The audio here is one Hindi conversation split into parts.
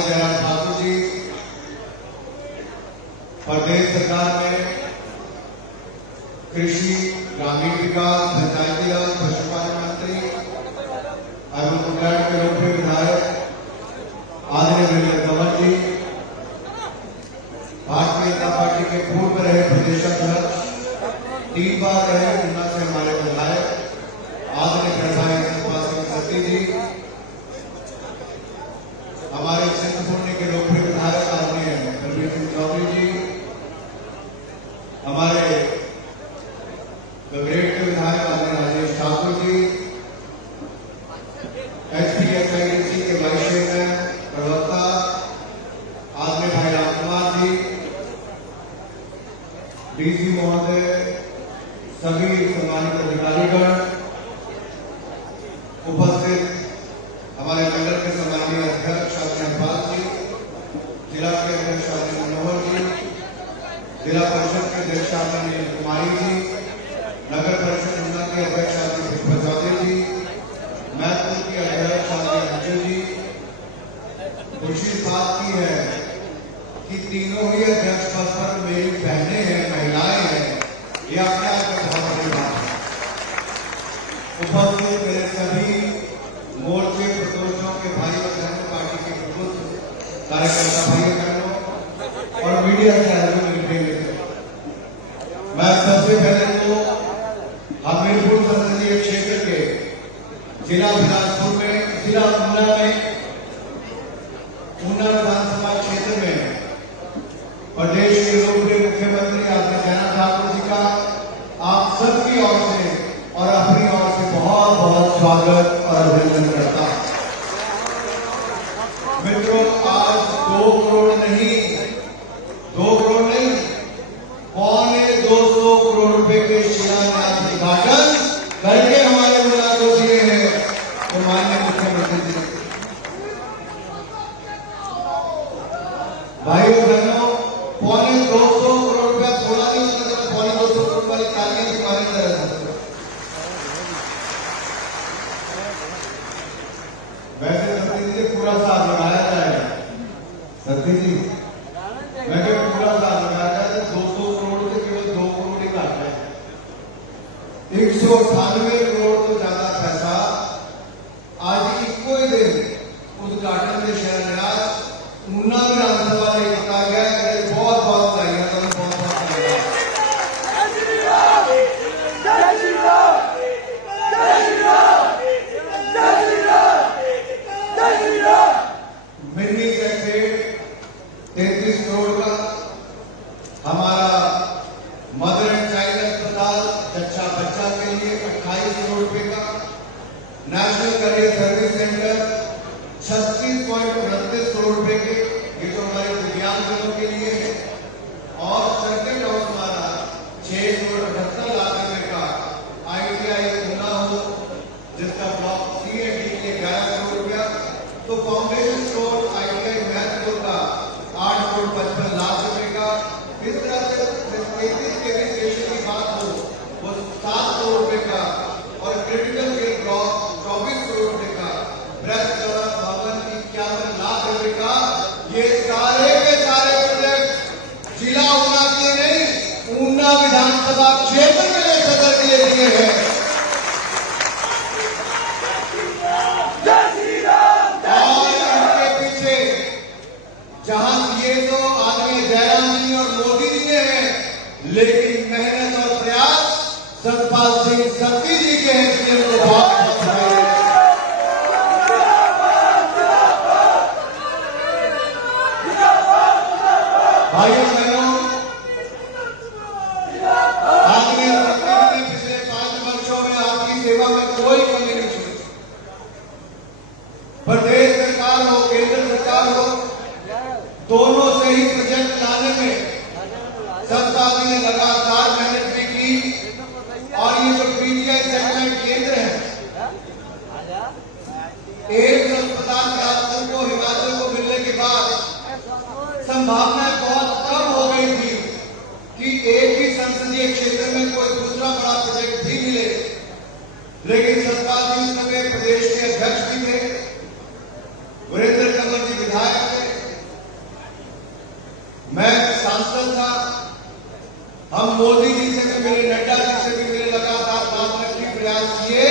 आदरणीय जयराम ठाकुर जी, प्रदेश सरकार में कृषि, ग्रामीण विकास, पंचायती राज, पशुपालन मंत्री एवं कुंडलाड के लोकप्रिय विधायक आदरणीय वीरेंद्र कंवर जी, भारतीय जनता पार्टी के पूर्व रहे प्रदेश अध्यक्ष, 3 बार रहे ऊना से हमारे विधायक आदरणीय प्रधान सती जी, हमारे चिंतपूर्णी के लोकप्रिय विधायक आदरणीय बलबीर सिंह चौधरी जी, हमारे गगरेट के विधायक आदरणीय राजेश ठाकुर जी, HPSIDC के वाइस चेयरमैन प्रवक्ता आदरणीय भाई राम कुमार जी, DC महोदय, सभी सम्मानित अधिकारीगण, उपस्थित हमारे मंडल के सम्मानीय अध्यक्ष आदरणीय पाल जी, जिला के अध्यक्ष आदरणीय मनोहर जी, जिला परिषद के अध्यक्ष आदरणीय कुमारी जी, नगर परिषद ऊना के अध्यक्ष आदरणीय पुष्पा चौधरी जी, मैथपुर के अध्यक्ष आदरणीय अंजू जी। खुशी इस बात की है कि तीनों ही अध्यक्ष पद पर मेरी बहनें हैं, महिलाएं हैं, ये अपने आप में बहुत बड़ी बात है। उपस्थित मेरे सभी मोर्चे प्रकोष्ठों के भाई और बहनों, पार्टी के प्रमुख कार्यकर्ता भाई बहनों और मीडिया के सहयोगी, मैं सबसे पहले तो हमीरपुर संसदीय क्षेत्र के जिला बिलासपुर में, जिला ऊना में, ऊना विधानसभा क्षेत्र में प्रदेश के लोकप्रिय मुख्यमंत्री आदरणीय जयराम ठाकुर जी का आप सबकी ओर से और अपनी ओर से बहुत बहुत स्वागत और अभिनंदन करता हूं। मित्रों, आज 2 करोड़ नहीं, 200 करोड़ रुपए के शिलान्यास उद्घाटन करके हमारे मुल्क को दिए हैं तो माननीय मुख्यमंत्री जी। भाइयों बहनों, 250 करोड़ रुपया थोड़ा नहीं होता, 250 करोड़ वाली तालियां तुम्हारे तरह। वैसे सती जी पूरा साथ लगाया जाएगा, सती जी मैं पूरा साथ लगाया जाए तो 200 करोड़ से केवल 2 करोड़ ही काट है। 198 करोड़ तो ज्यादा पैसा आज इक्को ही दिन उद्घाटन के शिलान्यास ऊना विधानसभा में किया गया है। बहुत बहुत बधाइयां, बहुत बहुत मिनी सेक्रेट 33 करोड़ का, हमारा मदर एंड चाइल्ड अस्पताल जच्चा बच्चा के लिए 28 करोड़ रुपए का, national career service centre 36.29 crore रुपए के, ये तो हमारे दिव्यांगजनों के लिए है, और सर्किट हाउस हमारा 6.78 लाख रुपए का ITI ऊना हो, जिसका ब्लॉक C है, D के 11 करोड़ रुपया, तो फाउंडेशन स्टोर ITI मैथपुर का 8.55 लाख रुपए का। इस तरह से 33 केवी स्टेशन की बात हो वो 7 करोड़ रुपए का, और क्रिटिकल केयर ब्लॉक 24 करोड़ रुपए का, प्रेस भवन 51 लाख रुपए का। ये सारे के सारे प्रोजेक्ट जिला ऊना के नहीं, ऊना विधानसभा क्षेत्र के लिए सदर के लिए दिए हैं। जहां दिए तो आदरणीय जयराम जी और मोदी जी ने हैं, लेकिन मेहनत और प्रयास सतपाल सिंह सत्ती जी के हैं, इसलिए उनको बहुत भाइयों बहनों, आदरणीय सत्ती जी ने पिछले 5 वर्षों में आपकी सेवा में कोई कमी नहीं छोड़ी। प्रदेश सरकार हो, केंद्र सरकार हो, दोनों से ही प्रोजेक्ट लाने में सत्ता ने लगातार मेहनत भी की, और ये जो PGI सेगमेंट केंद्र है, एम्स अस्पताल के हाथों को हिमाचल को मिलने के बाद संभावनाएं बहुत कम हो गई थी कि एक ही संसदीय क्षेत्र में कोई दूसरा बड़ा प्रोजेक्ट भी मिले, लेकिन सत्ता जी उस समय प्रदेश के अध्यक्ष भी थे, वीरेंद्र कंवर जी विधायक थे, हम मोदी जी से भी मिले, नड्डा जी से भी मिले, लगातार बात रखने प्रयास किए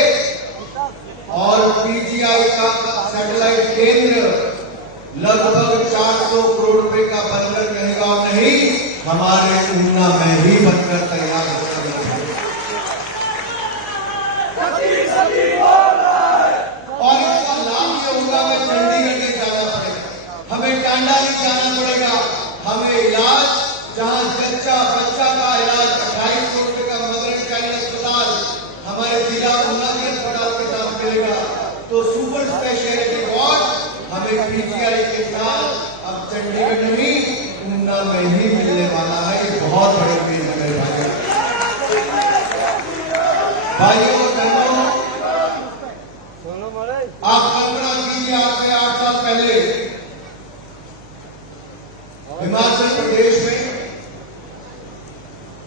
और पीजीआई का सैटेलाइट केंद्र लगभग 400 करोड़ रुपए का बनकर कहेगा और नहीं, हमारे ऊना में ही बनकर तैयार होता है। और इसका लाभ ये होगा, हमें चंडीगढ़ नहीं जाना पड़ेगा, हमें टांडा नहीं जाना पड़ेगा, हमें इलाज जहां बच्चा का इलाज 28 करोड़ रुपए का मदर एंड चाइल्ड अस्पताल हमारे जिला ऊना के अस्पताल के साथ मिलेगा, तो सुपर स्पेशलिटी वार्ड हमें पीजीआई के साथ अब चंडीगढ़ नहीं ऊना में ही मिलने वाला है। ये बहुत बड़ी चीज है मेरे भाइयों और बहनों। आप कल्पना कीजिए, आपसे 8 साल पहले हिमाचल प्रदेश में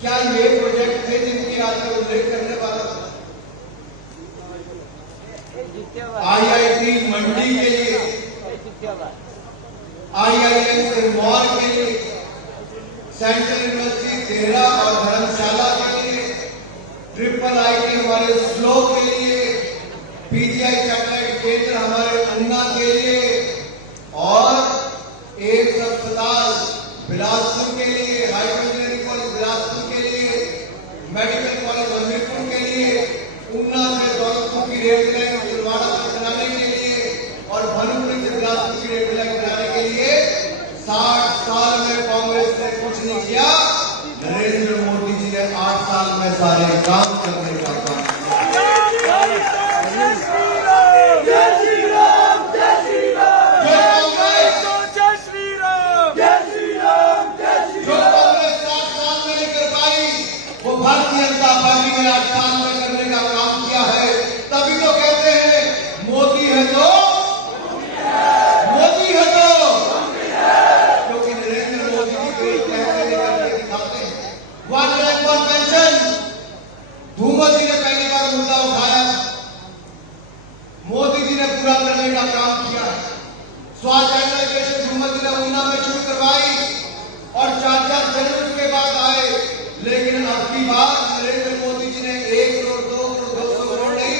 क्या ये प्रोजेक्ट थे जिनकी आज मैं उल्लेख करने वाला था? आईआईटी मंडी के लिए, आईआईएम सिरमौर के लिए, सेंट्रल यूनिवर्सिटी देहरा और धर्मशाला के लिए, ट्रिपल आईटी हमारे स्लो के लिए, पीजीआई सैटेलाइट केंद्र हमारे ऊना के लिए और एक अस्पताल बिलासपुर के लिए, हाई इंजीनियरिंग कॉलेज बिलासपुर के लिए, मेडिकल कॉलेज हमीरपुर के लिए, ऊना से दौलतपुर की रेलवे लाइन छिंदवाड़ा तक बनाने के लिए और भानुपुरी से बिलासपुर की रेलवे लाइन बनाने के लिए 60 साल में कांग्रेस ने कुछ नहीं किया। नरेंद्र मोदी जी ने 8 साल में सारे काम करने का काम किया। भारतीय जनता पार्टी ने 8 साल में करने का काम किया है, तभी तो कहते हैं मोदी है तो क्योंकि नरेंद्र मोदी जी को कहते करके दिखाते हैं। 1 रैंक 1 पेंशन धूमल जी ने पहली बार मुद्दा उठाया, मोदी जी ने पूरा करने का काम किया। स्वास्थ्य एडमिनिस्ट्रेशन धूमल जी ने ऊना में शुरू करवाई और 4 चरण उसके बाद आए, लेकिन अब की बार नरेंद्र मोदी जी ने 1 करोड़ 2 करोड़ 200 करोड़ नहीं,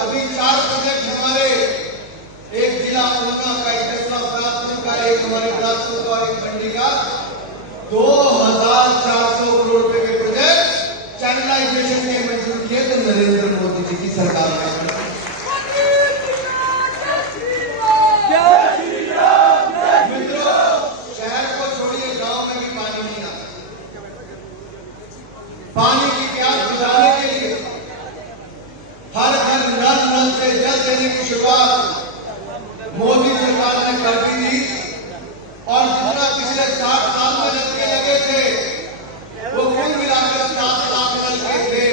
अभी 4 प्रोजेक्ट हमारे, एक जिला ऊना का, एक बिलासपुर का, एक हमारे बिलासपुर का और एक मंडी का, 2400 करोड़ रुपए के प्रोजेक्ट चैनलाइजेशन के मंजूर किए तो नरेंद्र मोदी जी की सरकार ने। मित्रों, शहर को छोड़िए, गांव में भी पानी नहीं आता। पानी की प्यास बुझाने के लिए हर घर नल से जल देने की शुरुआत मोदी सरकार ने कर दी थी और जितना पिछले 60 साल में नलके लगे थे वो कुल मिलाकर 7 लाख नलके थे।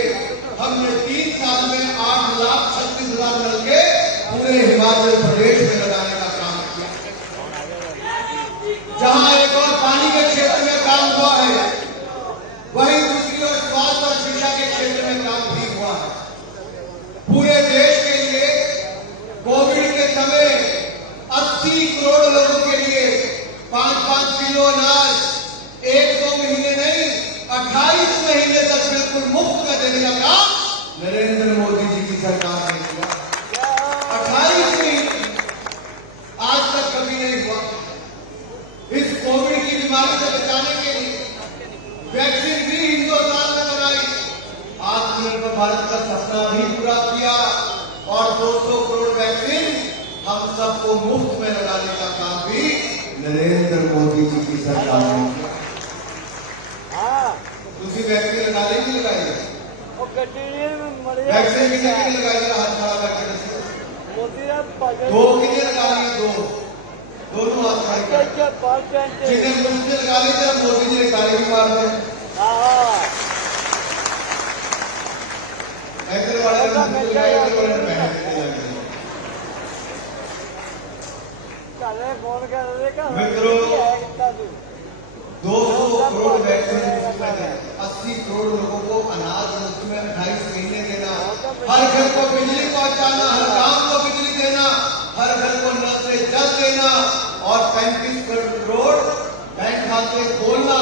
हमने 3 साल में 8,36,000 नलके पूरे हिमाचल प्रदेश में लगाने का काम किया। जहां एक और पानी के क्षेत्र में काम हुआ है, वहीं दूसरी ओर स्वास्थ्य और शिक्षा के क्षेत्र में काम भी हुआ है। पूरे देश के लिए कोविड के समय 80 करोड़ लोगों के लिए 5-5 किलो अनाज 1-2 महीने नहीं 28 महीने तक बिल्कुल मुफ्त में देने का काम नरेंद्र मोदी जी की सरकार ने किया। 28 महीने आज तक कभी नहीं हुआ। इस कोविड की बीमारी से बचाने के लिए वैक्सीन भी हिंदुस्तान में बनाई, आत्मनिर्भर भारत का सपना भी पूरा किया और 200 करोड़ वैक्सीन हम सबको मुफ्त में लगाने का काम भी नरेंद्र मोदी जी की सरकार ने किया। दूसरी वैक्सीन लगा लेंगे, लगाई वैक्सीन कितनी लगाई, हाथ खड़ा करके 2 कितने लगा लिए, दोनों हाथ खड़े कर जिन्हें मुझसे लगा ली थे मोदी जी ने ताली भी मार दी। ऐसे वाले मित्रों, 200 करोड़ वैक्सीन, 80 करोड़ लोगों को अनाज मुफ्त में 28 महीने देना, हर घर को बिजली पहुंचाना, हर गांव को बिजली देना, हर घर को नल से जल देना और 35 करोड़ बैंक खाते खोलना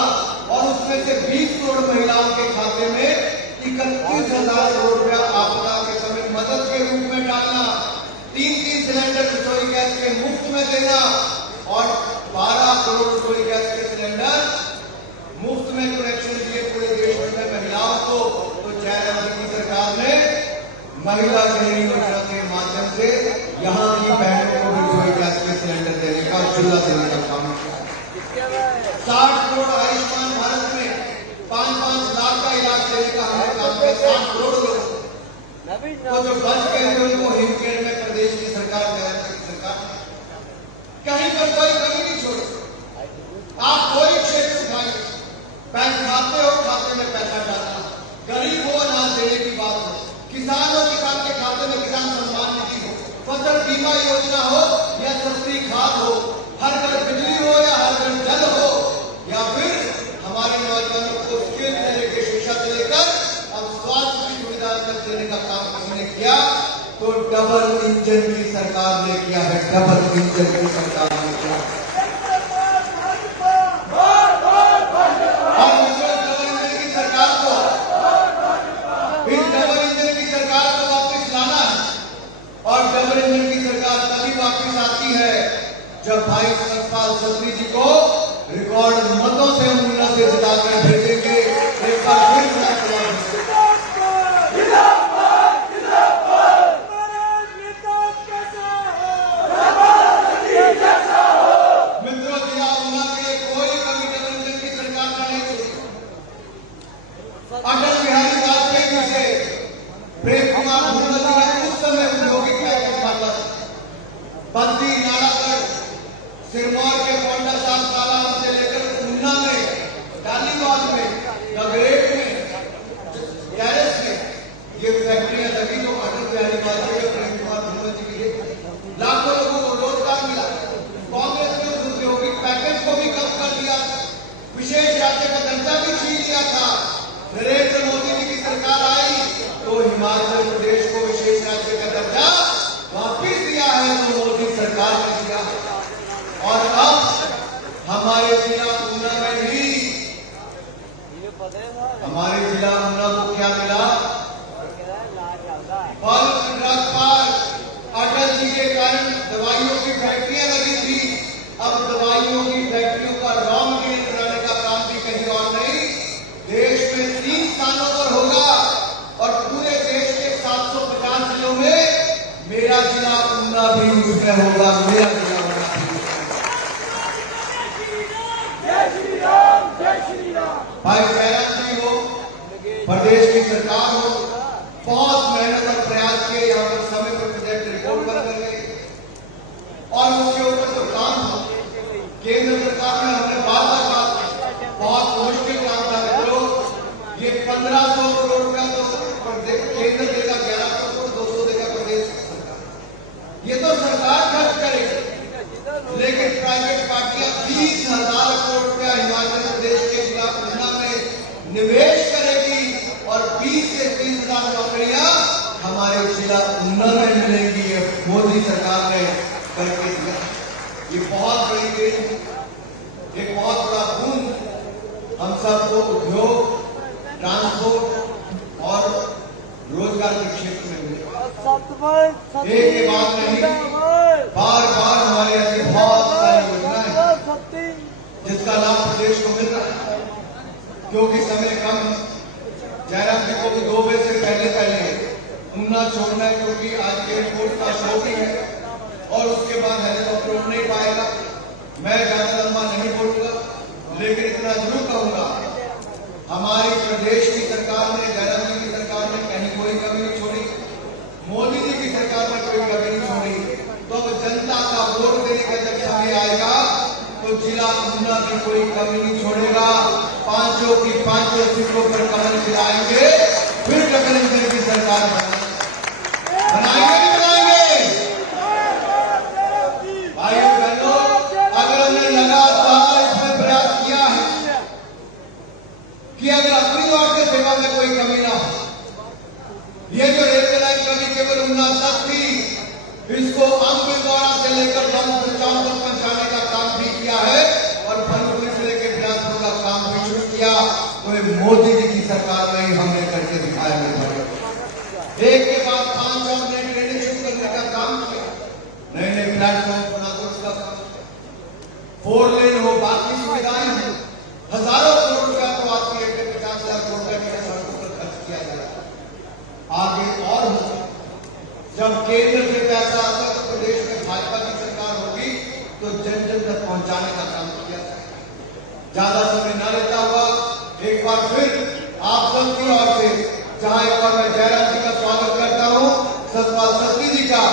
और उसमें से 20 करोड़ महिलाओं के सिलेंडर रसोई गैस के मुफ्त में देना और 12 करोड़ रसोई गैस के सिलेंडर मुफ्त में कनेक्शन दिए पूरे देश में महिलाओं को। तो जयराम जी की सरकार ने महिला गृहिणी योजना के माध्यम से यहाँ की बहनों को भी रसोई गैस के सिलेंडर देने का, चूल्हा देने का काम किया। 60 करोड़ आयुष्मान भारत में 5-5 लाख का इलाज देने का हमने काम किया। 60 करोड़ लोग तो जो बच गए थे उनको हिमकेट में प्रदेश की सरकार, जयराम जी की सरकार कहीं पर कोई कमी नहीं छोड़ी। आप कोई क्षेत्र उठाइए, बैंक खाते हो, खाते में पैसा डालना, गरीब हो अनाज देने की बात हो, किसान हो किसान के खाते में किसान सम्मान निधि हो, फसल बीमा योजना हो या सस्ती खाद हो, हर घर बिजली हो या हर घर जल हो, या फिर हमारे नौजवानों को स्किल से लेकर शिक्षा से लेकर अब स्वास्थ्य की सुविधा देने का काम किसने किया? तो डबल इंजन की सरकार ने किया है। डबल इंजन की सरकार ने किया। और डबल इंजन की सरकार को, इस डबल इंजन की सरकार को वापस लाना है। और डबल इंजन की सरकार तभी वापस आती है जब भाई सतपाल सत्ती जी को रिकॉर्ड मतों से ऊना से जिताकर भेजेंगे। एक बार फिर अटल बिहारी वाजपेयी जी से प्रेम कुमार धूमल जी ने उस समय औद्योगिक पैकेज मांगा। बद्दी, नालागढ़, सिरमौर के पोंडा साहब तालाब से लेकर ऊना में, डालीबाग में, गगरेट में, गैरेज में ये फैक्ट्रियां लगी तो अटल बिहारी वाजपेयी और प्रेम कुमार धूमल जी के लिए लाखों लोगों को रोजगार मिला। कांग्रेस ने उस औद्योगिक पैकेज को भी कम कर दिया, विशेष राज्य का दर्जा भी छीन लिया था। नरेंद्र मोदी जी की सरकार आई तो हिमाचल प्रदेश को विशेष राज्य का दर्जा वापिस दिया है, तो मोदी सरकार ने दिया। और अब हमारे जिला ऊना में भी, हमारे जिला ऊना को क्या मिला? Bulk drug park. Atal ji के कारण दवाइयों की फैक्ट्रियां लगी थी, अब दवाइयों की फैक्ट्रियों का रॉ मटेरियल बनाने का काम भी कहीं और नहीं, देश में 3 स्थानों पर होगा। और पूरे देश के 750 जिलों में मेरा जिला ऊना भी उसमें होगा। मेरा जिला ऊना भी। भाई जयराम जी हो, प्रदेश की सरकार हो, बहुत मेहनत और प्रयास किए, यहाँ पर समय पर प्रोजेक्ट रिपोर्ट बन कर गई और उसके ऊपर जो काम हो केंद्र सरकार में हमने बार-बार बात, बहुत मुश्किल काम था मित्रों। ये 1500 करोड़ रुपया तो केंद्र देगा, 1100 करोड़ 200 देगा प्रदेश सरकार। ये तो सरकार खर्च करेगी, लेकिन प्राइवेट पार्टियां 20,000 करोड़ रुपया हिमाचल प्रदेश के जिला ऊना में निवेश करेगी और 20 से 30,000 नौकरियां हमारे जिला ऊना में मिलेंगी। ये मोदी सरकार ने करके दिया। ये बहुत बड़ी देन, एक बहुत बड़ा गुण हम सबको उद्योग, ट्रांसपोर्ट और रोजगार के क्षेत्र में मिले। एक के बाद नहीं, बार बार हमारे ऐसी बहुत सारी योजनाएं जिसका लाभ प्रदेश को मिल रहा है। क्योंकि समय कम है, जयराम जी को भी 2 बजे से पहले ऊना छोड़ना है, क्योंकि आज एयरपोर्ट का शोटिंग है और उसके बाद हेलीकॉप्टर उड़ नहीं पाएगा। मैं ज्यादा लंबा नहीं बोलूंगा, लेकिन इतना जरूर कहूंगा, हमारी प्रदेश की सरकार ने, जयराम जी की सरकार ने कहीं कोई कमी नहीं छोड़ी, मोदी जी की सरकार ने कोई कमी नहीं छोड़ी। तो अब जनता का वोट देने का जब समय आएगा तो जिला ऊना की कोई कमी नहीं छोड़ेगा। 5 की 5 सीटों पर कमल खिलाएंगे, फिर डबल इंजन की सरकार बनाएंगे नहीं बनाएंगे? भाइयों बहनों, अगर हमने लगातार इसमें प्रयास किया है कि अगर अपनी ओर से सेवा में कोई कमी ना हो, ये जो रेलवे लाइन कभी केवल ऊना तक थी, इसको अम्बिलवाड़ा से लेकर बनपुर तक पहुंचाने का काम भी किया है और बनपुर से लेकर बिलासपुर का काम भी शुरू किया। तो ये मोदी जी की सरकार में ही हमने करके दिखाया। एक के बाद 5 और नई ट्रेनें शुरू करने का काम किया। जिम्मेदारी है। हजारों करोड़ रुपया तो आज की 50,000 करोड़ रुपया की सड़कों पर खर्च किया जा रहा है। आगे और हो, जब केंद्र से पैसा आता है तो प्रदेश में भाजपा की सरकार होगी तो जन जन तक पहुंचाने का काम किया जाएगा। ज्यादा समय न लेता हुआ एक बार फिर आप सबकी ओर से, जहां एक बार मैं जयराम जी का स्वागत करता हूं, सतपाल सत्ती जी का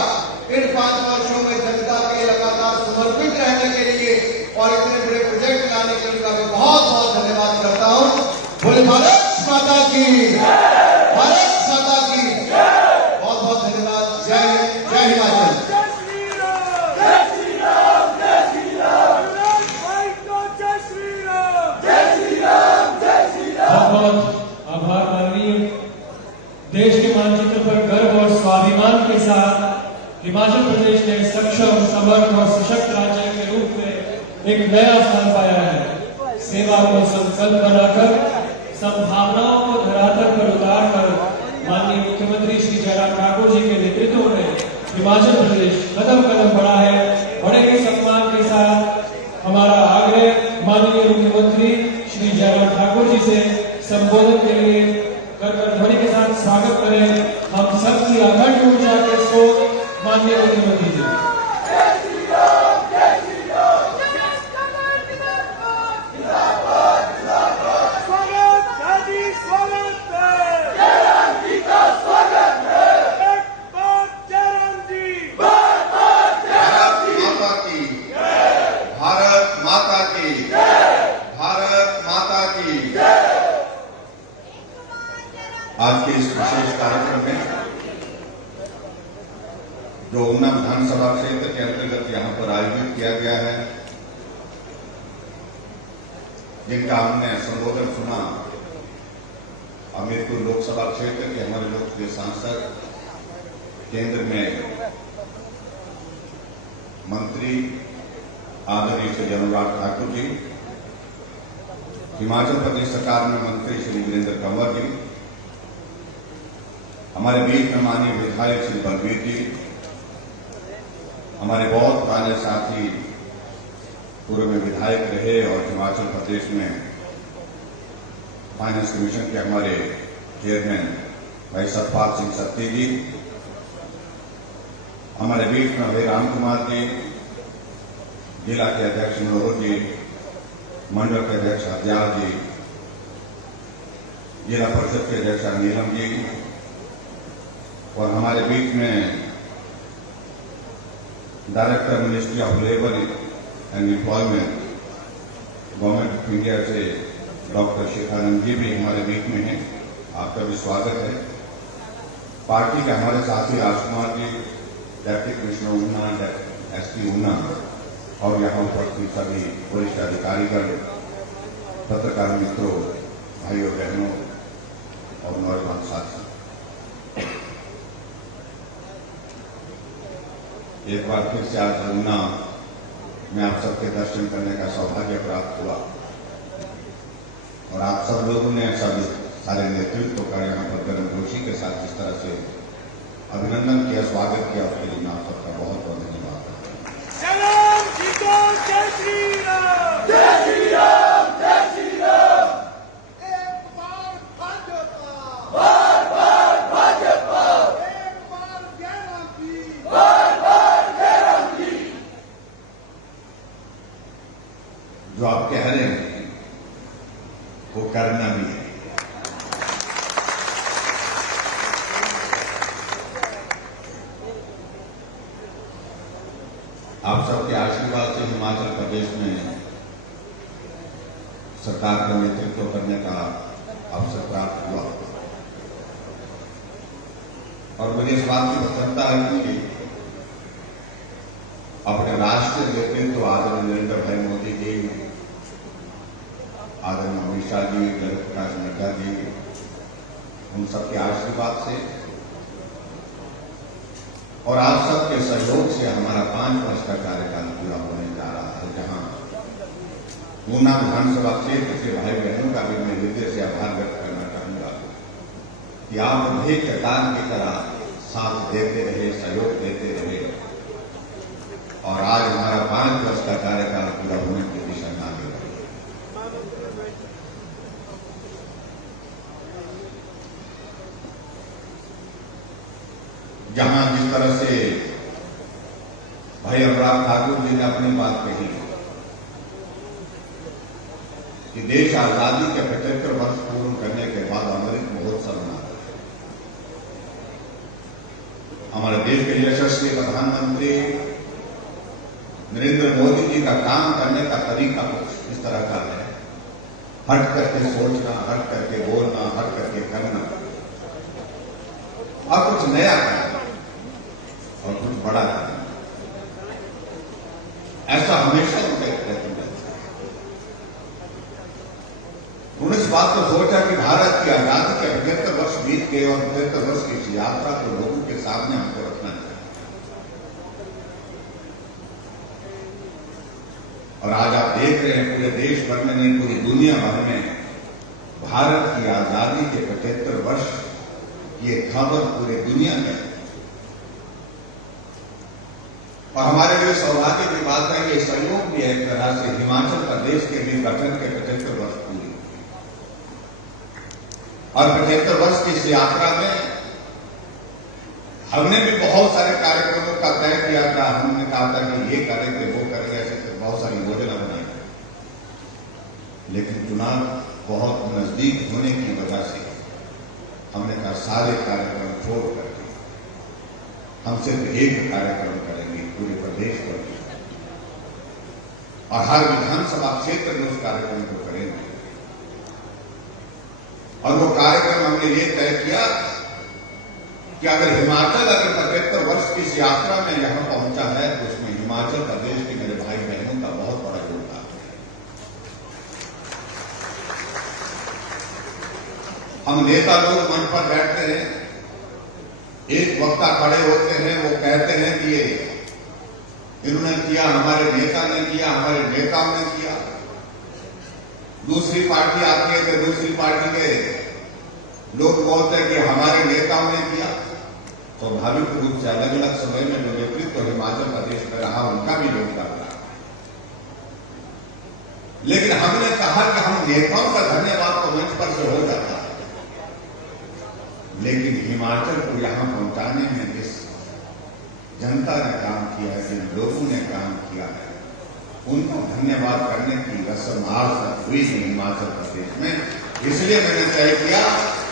इन 5 वर्षों में जनता के लगातार समर्पित रहने के लिए और इतने बड़े प्रोजेक्ट लाने के लिए मैं बहुत बहुत धन्यवाद करता हूं। बोले भारत माता की, भारत माता की बहुत बहुत धन्यवाद। जय हिमाचल। बहुत आभार माननीय। देश के मानचित्र पर गर्व और स्वाभिमान के साथ हिमाचल प्रदेश ने सक्षम, समर्थ और सशक्त राज्य के रूप में एक नया स्थान पाया है। सेवा को संकल्प बनाकर, संभावनाओं को धरातल पर उतारकर माननीय मुख्यमंत्री श्री जयराम ठाकुर जी के नेतृत्व में हिमाचल प्रदेश कदम कदम बढ़ा है। बड़े ही सम्मान के साथ हमारा आग्रह माननीय मुख्यमंत्री श्री जयराम ठाकुर जी से संबोधन के लिए कर ध्वनि के साथ स्वागत करें हम सबकी अखंड ऊर्जा के स्रोत माननीय मुख्यमंत्री जी। आज के इस विशेष कार्यक्रम में जो ऊना विधानसभा क्षेत्र के अंतर्गत यहां पर आयोजित किया गया है, जिनका हमने संबोधन सुना, हमीरपुर लोकसभा क्षेत्र के हमारे लोकप्रिय सांसद, केंद्र में मंत्री आदरणीय श्री अनुराग ठाकुर जी, हिमाचल प्रदेश सरकार में मंत्री श्री वीरेंद्र कंवर जी, हमारे बीच में माननीय विधायक श्री बलबीर जी, हमारे बहुत पुराने साथी, पूर्व में विधायक रहे और हिमाचल प्रदेश में फाइनेंस कमीशन के हमारे चेयरमैन भाई सतपाल सिंह सत्ती जी, हमारे बीच में भाई राम कुमार जी, जिला के अध्यक्ष मनोहर जी, मंडल के अध्यक्ष हथियार जी, जिला परिषद के अध्यक्ष नीलम जी, और हमारे बीच में director ministry of labour and employment government of India से डॉक्टर शेखानंद जी भी हमारे बीच में हैं। आपका भी स्वागत है। पार्टी के हमारे साथी Rajkumar ji, deputy commissioner Una, SP Una और यहाँ उपस्थित सभी वरिष्ठ अधिकारीगण, पत्रकार मित्रों, भाइयों बहनों और नौजवान साथी, एक बार फिर से आज ऊना में आप सबके दर्शन करने का सौभाग्य प्राप्त हुआ और आप सब लोगों ने सब सारे नेतृत्व का यहाँ पर गर्मजोशी के साथ जिस तरह से अभिनंदन किया, स्वागत किया, उसके लिए आप सबका बहुत बहुत धन्यवाद। जय श्री राम, जय श्री राम, जय श्री राम। एक बार भाजपा, बार बार भाजपा, एक बार जयराम जी, बार बार जयराम जी। जो आप कह रहे हैं वो करना भी है। आप सबके आशीर्वाद से हिमाचल प्रदेश में सरकार का नेतृत्व करने का अवसर प्राप्त हुआ और मुझे इस बात की प्रसन्नता है कि अपने राष्ट्रीय नेतृत्व आदरणीय नरेंद्र भाई मोदी जी, आदरणीय अमित शाह जी, जगत प्रकाश नड्डा जी, उन सबके आशीर्वाद से और आप सबके सहयोग से हमारा 5 वर्ष का कार्यकाल पूरा होने जा रहा है, जहां ऊना विधानसभा क्षेत्र के भाई बहनों का भी मैं हृदय से आभार व्यक्त करना चाहूंगा कि आप भी चट्टान की तरह साथ देते रहे, सहयोग देते रहे और आज हमारा 5 वर्ष का कार्यकाल पूरा होने की दिशा में आगे बढ़े। जहां जिस तरह से भाई अनुराग ठाकुर जी ने अपनी बात कही कि देश आजादी के 75 वर्ष पूर्ण करने के बाद अमृत महोत्सव मना रहा है। हमारे देश के यशस्वी प्रधानमंत्री नरेंद्र मोदी जी का काम करने का तरीका कुछ इस तरह का है, हट करके सोचना, हट करके बोलना, हट करके करना और कुछ नया करना और कुछ बड़ा करना। ऐसा हमेशा उनका एक प्रयत्न रहता है। उन्होंने इस बात को सोचा कि भारत की आजादी के 75 वर्ष बीत गए और 75 वर्ष की इस यात्रा को लोगों के सामने हमको रखना चाहिए। और आज आप देख रहे हैं पूरे देश भर में नहीं, पूरी दुनिया भर में भारत की आजादी के 75 वर्ष की एक खबर पूरे दुनिया में। और हमारे लिए सौभाग्य की बात है, ये सहयोग भी है एक तरह से हिमाचल प्रदेश के भी गठन के 75 वर्ष पूरी और 75 वर्ष की इस यात्रा में हमने भी बहुत सारे कार्यक्रमों का तय किया था। हमने कहा था कि ये करेंगे, वो करेंगे, ऐसे बहुत सारी योजना बनाई, लेकिन चुनाव बहुत नजदीक होने की वजह से हमने कहा सारे कार्यक्रम छोड़ करके हम सिर्फ एक कार्यक्रम करेंगे पूरे प्रदेश पर और हर विधानसभा क्षेत्र में उस कार्यक्रम को करेंगे। और वो कार्यक्रम हमने ये तय किया कि अगर हिमाचल अगर 75 वर्ष की इस यात्रा में यहां पहुंचा है तो उसमें हिमाचल प्रदेश के मेरे भाई बहनों का बहुत बड़ा योगदान है। हम नेता लोग मंच पर बैठते हैं, एक वक्ता खड़े होते हैं, वो कहते हैं कि ये इन्होंने किया, हमारे नेता ने किया, हमारे नेताओं ने किया। दूसरी पार्टी आती है तो दूसरी पार्टी के लोग बोलते हैं कि हमारे नेताओं ने किया। स्वाभाविक रूप से अलग अलग समय में जो नेतृत्व हिमाचल प्रदेश में रहा उनका भी योगदान रहा, लेकिन हमने कहा कि हम नेताओं का धन्यवाद तो मंच पर से हो जाता है, लेकिन हिमाचल को यहां पहुंचाने में जिस जनता ने काम किया है, जिन लोगों ने काम किया है, उनको धन्यवाद करने की रस्म आज तक हुई है हिमाचल प्रदेश में। इसलिए मैंने तय किया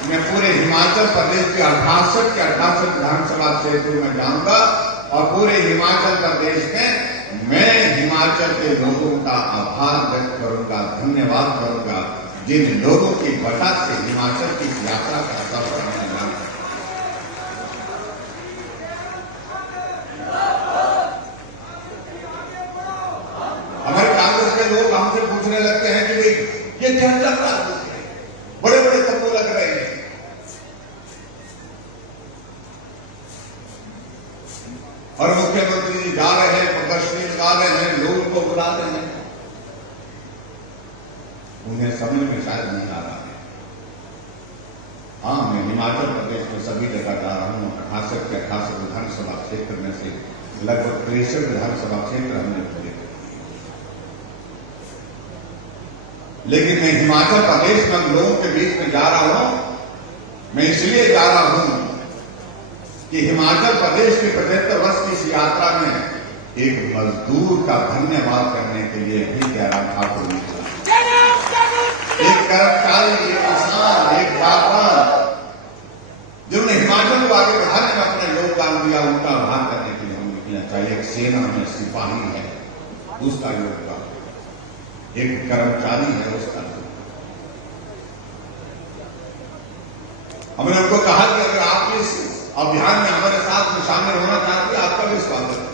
मैं पूरे हिमाचल प्रदेश के 68 विधानसभा क्षेत्रों में जाऊंगा और पूरे हिमाचल प्रदेश में मैं हिमाचल के लोगों का आभार व्यक्त करूंगा, धन्यवाद करूंगा, जिन लोगों की वजह से हिमाचल की यात्रा का सफल होने लगा। हमारे कांग्रेस के लोग हमसे पूछने लगते हैं कि भाई ये क्या चल रहा है, बड़े बड़े तंबू लग रहे हैं। और मुख्यमंत्री जी जा रहे हैं, प्रदर्शनी लगा रहे हैं, लोगों को बुला रहे हैं, उन्हें समझ में शायद नहीं आ रहा है। हाँ, मैं हिमाचल प्रदेश में सभी जगह जा रहा हूं। 68 के 68 विधानसभा क्षेत्र में से लगभग 63 विधानसभा क्षेत्र हमने पूरे, लेकिन मैं हिमाचल प्रदेश में लोगों के बीच में जा रहा हूं। मैं इसलिए जा रहा हूं कि हिमाचल प्रदेश के 75 वर्ष की इस यात्रा में एक मजदूर का धन्यवाद करने के लिए भी जयराम ठाकुर ने एक कर्मचारी, एक किसान, एक व्यापार जिन्होंने हिमाचल को आगे बढ़ाने में अपना योगदान दिया, उनका आभार करने के लिए हम निकले। चाहे एक सेना में सिपाही है उसका योगदान, एक कर्मचारी है उसका। हमने उनको कहा कि अगर आप इस अभियान में हमारे साथ में शामिल होना चाहते हैं, आपका भी स्वागत है।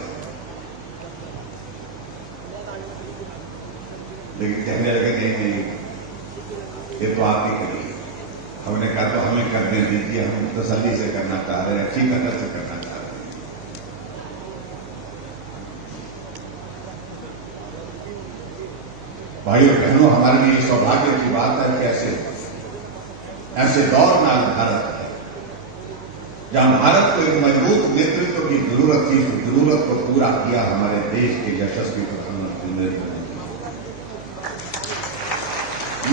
लेकिन कहने लगे नहीं, ये तो आप ही करिए। हमने कहा तो हमें करने दीजिए, हम तसल्ली से करना चाह रहे हैं, अच्छी तरह से करना चाह रहे हैं। भाइयों बहनों, हमारे लिए सौभाग्य की बात है कि ऐसे दौर में आज भारत है जहां भारत को एक मजबूत नेतृत्व की जरूरत थी। उस जरूरत को पूरा किया हमारे देश के यशस्वी प्रधानमंत्री नरेंद्र मोदी।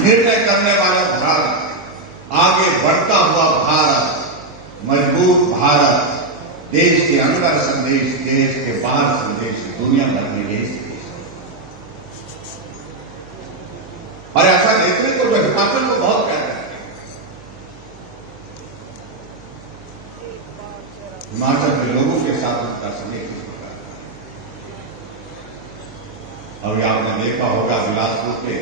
निर्णय करने वाला भारत, आगे बढ़ता हुआ भारत, मजबूत भारत, देश के अंदर संदेश, देश के बाहर संदेश, दुनिया भर में यही संदेश। और ऐसा नेतृत्व जो हिमाचल को बहुत प्यारा है। हिमाचल के लोगों के साथ उसका संदेश होगा। अभी आपने देखा होगा बिलासपुर के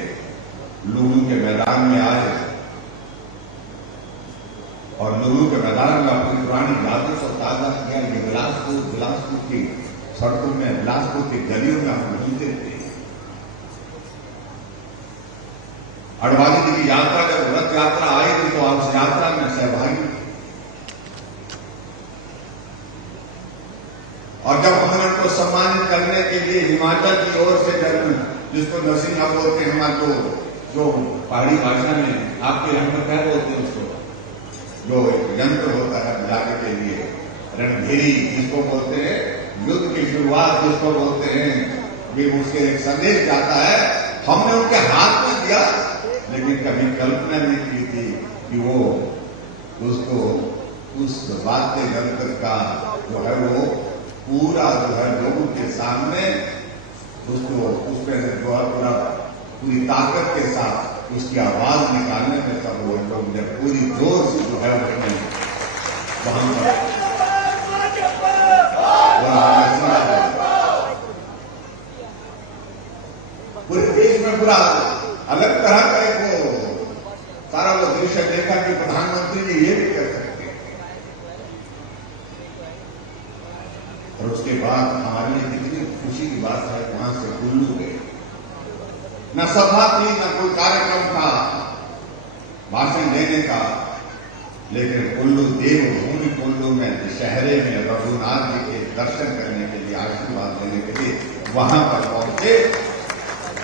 लुलू के मैदान में आज, और लुलू के मैदान में अपनी पुरानी यादों से ताजा किया। ये बिलासपुर की सड़कों में, बिलासपुर की गलियों में हम घूमते थे। अडवाणी जी की यात्रा, जब रथ यात्रा आई थी तो आप उस यात्रा में सहभागी, और जब हमने उनको सम्मानित करने के लिए हिमाचल की ओर से, जिसको नरसिंहा बोलते हैं, हमारे जो पहाड़ी भाषा में आपके यहाँ पर क्या बोलते हैं उसको, जो यंत्र होता है बजाने के लिए, रणभेरी जिसको बोलते हैं, युद्ध की शुरुआत जिसको बोलते हैं, भी उसके एक संदेश जाता है। हमने उनके हाथ में दिया, लेकिन कभी कल्पना नहीं की थी कि वो उसको, उस वाद्य यंत्र का जो है वो पूरा जो है लोगों के सामने उसको, उसमें जो है पूरा पूरी ताकत के साथ उसकी आवाज निकालने में सब वो लोग ने पूरी जोर से जो है उसमें वहां पूरे देश में पूरा अलग तरह का एक वो सारा वो दृश्य देखा कि प्रधानमंत्री जी ये भी कर सकते हैं। और उसके बाद हमारे लिए कितनी खुशी की बात है, वहां से कुल्लू गए, न सभा थी न कोई कार्यक्रम था भाषण देने का, लेकिन कुल्लू देवभूमि कुल्लू में दशहरे में रघुनाथ जी के दर्शन करने के लिए, आशीर्वाद देने के लिए वहां पर पहुंचे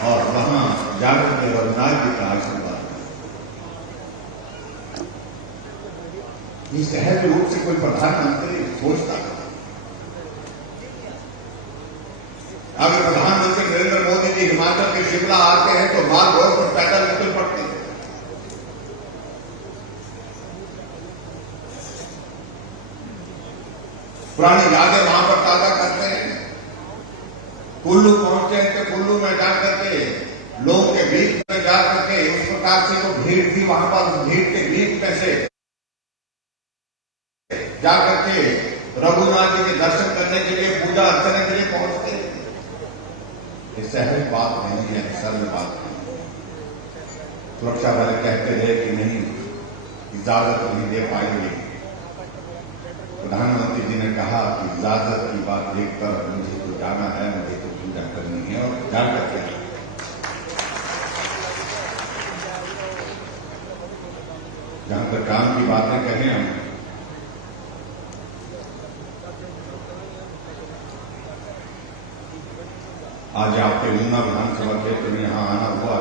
और वहां जाकर के रघुनाथ जी का आशीर्वाद। ये सहज रूप से कोई प्रधानमंत्री सोचता था। अगर प्रधानमंत्री नरेंद्र मोदी जी हिमाचल के शिमला आते हैं तो माल रोड पर पैदल निकल पड़ते हैं। पुरानी यादें वहां पर ताजा करते हैं। कुल्लू पहुंचे तो कुल्लू में जाकर के लोगों के बीच में जाकर के उस प्रकार से जो भीड़ थी वहां पर, उस भीड़ के बीच में से जाकर के रघुनाथ जी के दर्शन करने के लिए, पूजा अर्चना के लिए पहुंचते। ये सहज बात नहीं है, सरल बात नहीं। सुरक्षा बल कहते रहे कि नहीं, इजाजत नहीं दे पाएंगे। प्रधानमंत्री जी ने कहा कि इजाजत की बात देखकर मुझे तो जाना है, मुझे तो पूजा करनी है, और जाकर के जहां तक काम की बातें कहें हम, आज आपके ऊना विधानसभा क्षेत्र में यहां आना हुआ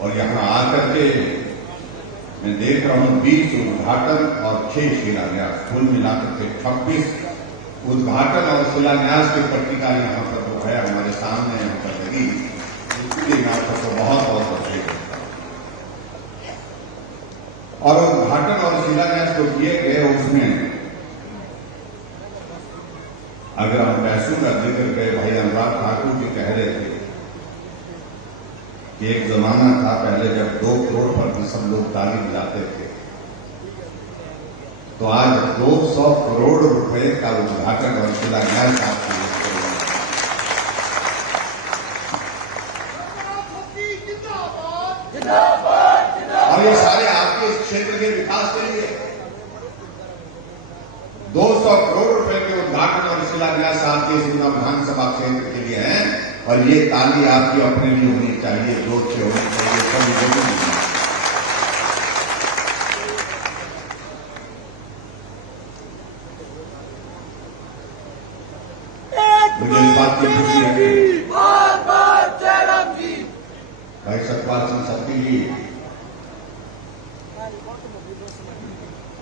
और यहां आकर के मैं देख रहा हूं 20 उद्घाटन और 6 शिलान्यास, कुल मिलाकर के 26 उद्घाटन और शिलान्यास की पट्टिका यहां पर जो है हमारे सामने यहां पर लगी। इसके लिए मैं आपको बहुत बहुत बधाई देता हूं। और उद्घाटन और शिलान्यास जो किए गए उसमें अगर हम पैसों का जिक्र करें, भाई अनुराग ठाकुर जी कह रहे थे कि एक जमाना था पहले जब 2 करोड़ पर भी सब लोग ताली बजाते थे, तो आज 200 करोड़ रुपए का उद्घाटन और शिलान्यास आपकी और ये सारे आपके इस क्षेत्र के विकास के लिए 200 करोड़ रुपए के उद्घाटन और शिलान्यास आपके ऊना विधानसभा क्षेत्र के लिए हैं। और ये ताली आपकी अपने लिए होनी चाहिए, जोर से होनी चाहिए, सभी जरूरी है। मुझे इस बात की खुशी है भाई सतपाल सिंह सत्ती जी,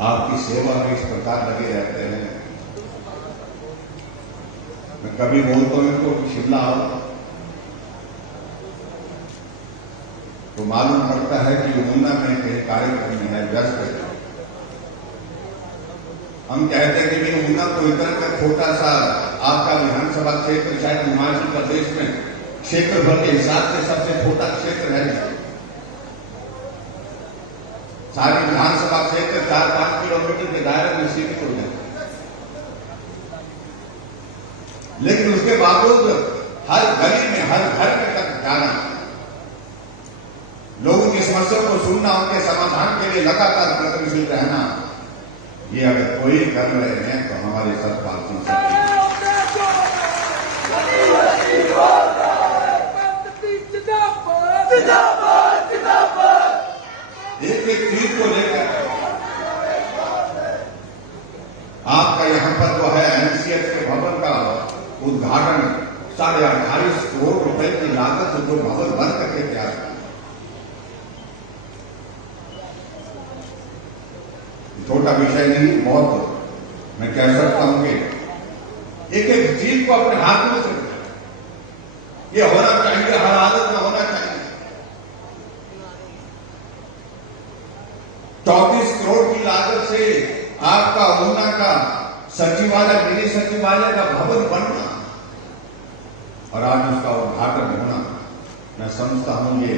आपकी सेवा में इस प्रकार लगे रहते हैं। मैं कभी बोलता हूं इनको शिमला आओ तो मालूम पड़ता है कि ऊना में कहीं कार्यक्रम में है, व्यस्त है। हम कहते हैं कि ऊना को इतना का छोटा सा आपका विधानसभा क्षेत्र शायद हिमाचल प्रदेश में क्षेत्रफल के हिसाब से सबसे छोटा क्षेत्र है। सारी विधानसभा क्षेत्र 4-5 किलोमीटर के दायरे में सीमित हो जाए, लेकिन उसके बावजूद हर गली में हर घर में तक जाना, लोगों की समस्या को सुनना, उनके समाधान के लिए लगातार प्रगतिशील रहना, ये अगर कोई कर रहे हैं तो हमारे सतपाल सिंह एक चीज को लेकर आपका यहां पर जो है एनसीएच के भवन का उद्घाटन 28.5 करोड़ रुपए की लागत से जो भवन बन करके तैयार किया, छोटा विषय नहीं, बहुत मैं कह सकता हूं कि एक एक चीज को अपने हाथ में से ये होना चाहिए, हर हालत में होना चाहिए। 34 करोड़ की लागत से आपका ऊना का सचिवालय, मिनी सचिवालय का भवन बनना और आज उसका उद्घाटन होना, मैं समझता हूं ये